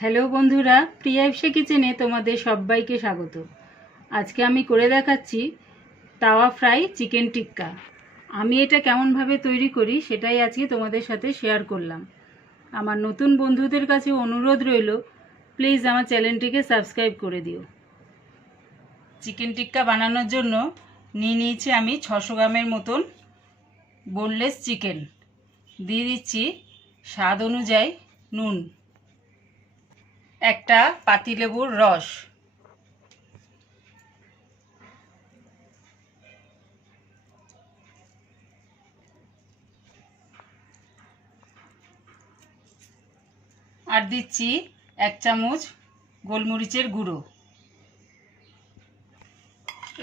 Hello বন্ধুরা, প্রিয়া ইপসা কিচেনে তোমাদের সবাইকে স্বাগত। আজকে আমি করে দেখাচ্ছি তাওয়া ফ্রাই চিকেন টিক্কা। আমি এটা কেমনভাবে তৈরি করি সেটাই আজকে তোমাদের সাথে শেয়ার করলাম। আমার নতুন বন্ধুদের কাছে অনুরোধ রইল, প্লিজ আমার চ্যানেলটিকে সাবস্ক্রাইব করে দিও। চিকেন টিক্কা বানানোর জন্য নিয়ে নিয়েছি আমি 600 গ্রামের মতন বোনলেস চিকেন। দিয়ে দিচ্ছি স্বাদ অনুযায়ী নুন, একটা পাতিলেবুর রস, আর দিচ্ছি 1 চামচ গোলমরিচের গুঁড়ো।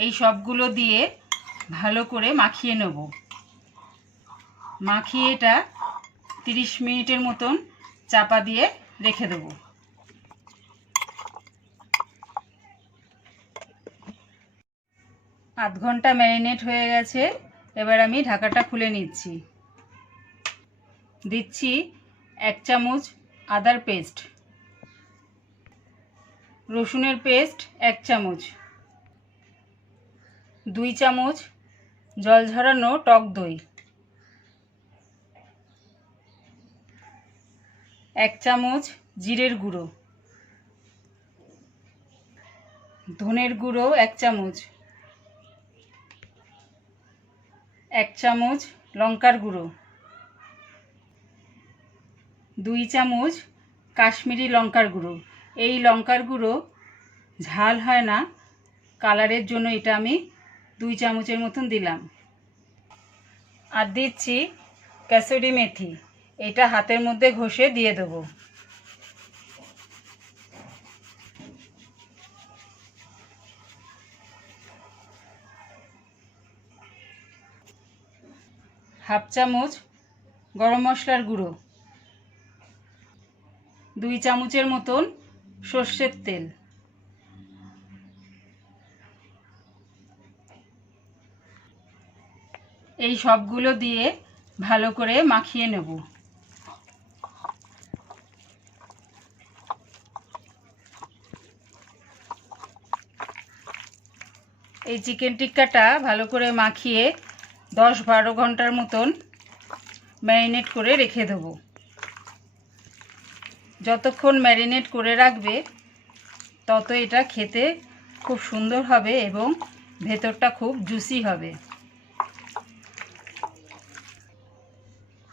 এই সবগুলো দিয়ে ভালো করে মাখিয়ে নেব। মাখিয়ে এটা 30 মিনিটের মতন চাপা দিয়ে রেখে দেব। আধ ঘন্টা ম্যারিনেট হয়ে গেছে। এবার আমি ঢাকাটা খুলে নিচ্ছি। দিচ্ছি 1 চামচ আদার পেস্ট, রসুনের পেস্ট 1 চামচ, 2 চামচ জল ঝরানো টক দই, 1 চামচ জিরের গুঁড়ো, ধনের গুঁড়ো 1 চামচ, 1 চামচ লঙ্কার গুঁড়ো, 2 চামচ কাশ্মীরি লঙ্কার গুঁড়ো। এই লঙ্কার গুঁড়ো ঝাল হয় না, কালারের জন্য এটা আমি 2 চামচের মতন দিলাম। আর দিচ্ছি কাসুরি মেথি, এটা হাতের মধ্যে ঘষে দিয়ে দেবো। হাফ চামচ গরম মশলার গুঁড়ো, 2 চামচের মতন সর্ষের তেল, এই সবগুলো দিয়ে ভালো করে মাখিয়ে নেব। এই চিকেন টিক্কাটা ভালো করে মাখিয়ে 10-12 ঘন্টার মতন ম্যারিনেট করে রেখে দেব। যতক্ষণ ম্যারিনেট করে রাখবে তত এটা খেতে খুব সুন্দর হবে এবং ভেতরটা খুব জুসি হবে।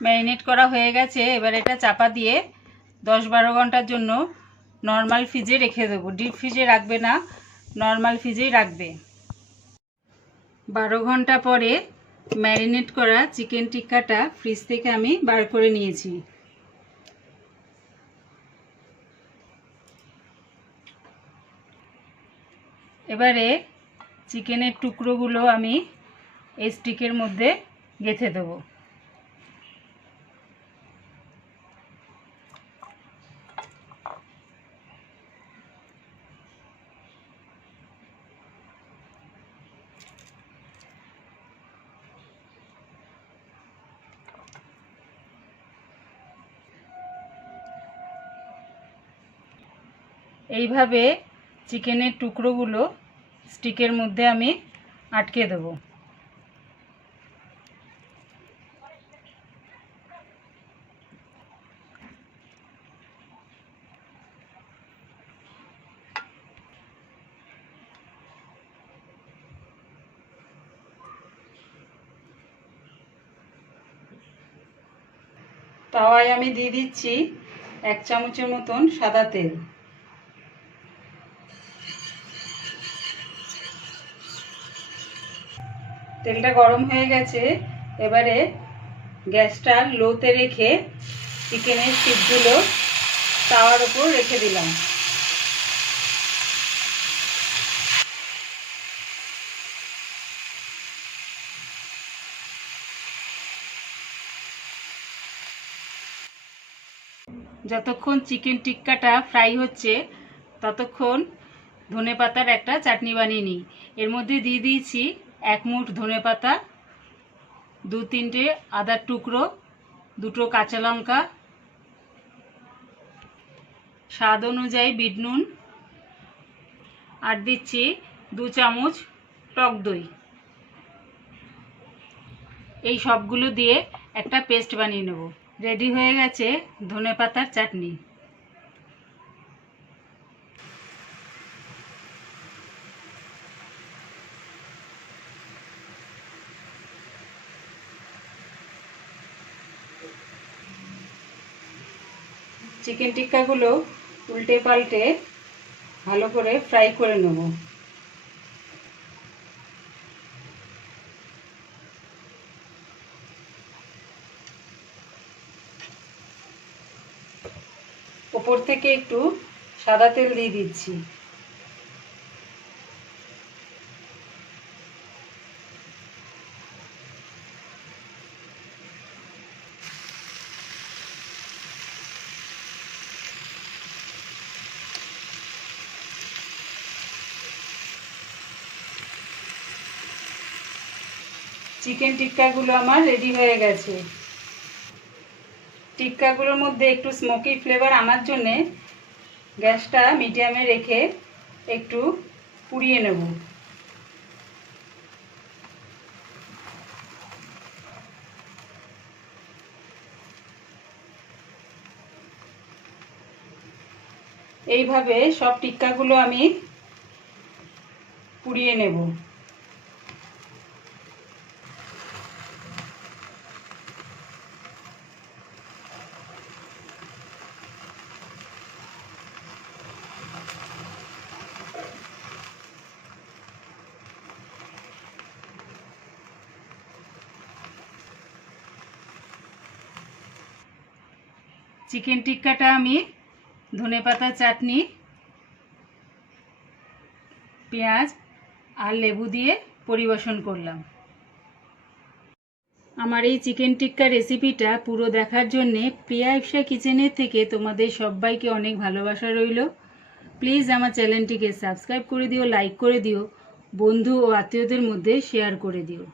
ম্যারিনেট করা হয়ে গেছে। এবার এটা চাপা দিয়ে 10-12 ঘন্টার জন্য নর্মাল ফ্রিজে রেখে দেবো। ডিপ ফ্রিজে রাখবে না, নর্মাল ফ্রিজেই রাখবে। 12 ঘন্টা পরে ম্যারিনেট করা চিকেন টিক্কাটা ফ্রিজ থেকে আমি বার করে নিয়েছি। এবারে চিকেনের টুকরোগুলো আমি এই স্টিকের মধ্যে গেঁথে দেবো। এইভাবে চিকেনের টুকরোগুলো স্টিকের মধ্যে আমি আটকে দেব। তাওয়ায় আমি দিয়ে দিচ্ছি 1 চামচের মতন সাদা তেল। তেলটা গরম হয়ে গেছে। এবারে গ্যাসটা লোতে রেখে চিকেনের স্টিকগুলো তাওয়ার উপর রেখে দিলাম। যতক্ষণ চিকেন টিক্কাটা ফ্রাই হচ্ছে ততক্ষণ ধনেপাতার একটা চাটনি বানিয়ে নিই। এর মধ্যে দিয়ে দিয়েছি 1 মুঠ ধনেপাতা, 2-3টে আদার টুকরো, 2টো কাঁচা লঙ্কা, স্বাদ অনুযায়ী বিট নুন, আর দিচ্ছি 2 চামচ টক দই। এই সবগুলো দিয়ে একটা পেস্ট বানিয়ে নেব। রেডি হয়ে গেছে ধনেপাতার চাটনি। চিকেন টিক্কাগুলো উল্টে পাল্টে ভালো করে ফ্রাই করে নেব। ওপর থেকে একটু সাদা তেল দিয়ে দিচ্ছি। চিকেন টিক্কাগুলো আমার রেডি হয়ে গেছে। টিক্কাগুলোর মধ্যে একটু স্মোকি ফ্লেভার আনার জন্যে গ্যাসটা মিডিয়ামে রেখে একটু পুড়িয়ে নেব। এইভাবে সব টিক্কাগুলো আমি পুড়িয়ে নেব। চিকেন টিক্কাটা আমি ধনেপাতা চাটনি, পেঁয়াজ আর লেবু দিয়ে পরিবেশন করলাম। আমার এই চিকেন টিক্কা রেসিপিটা পুরো দেখার জন্যে প্রিয়া ইপসা কিচেনের থেকে তোমাদের সবাইকে অনেক ভালোবাসা রইল। প্লিজ আমার চ্যানেলটিকে সাবস্ক্রাইব করে দিও, লাইক করে দিও, বন্ধু ও আত্মীয়দের মধ্যে শেয়ার করে দিও।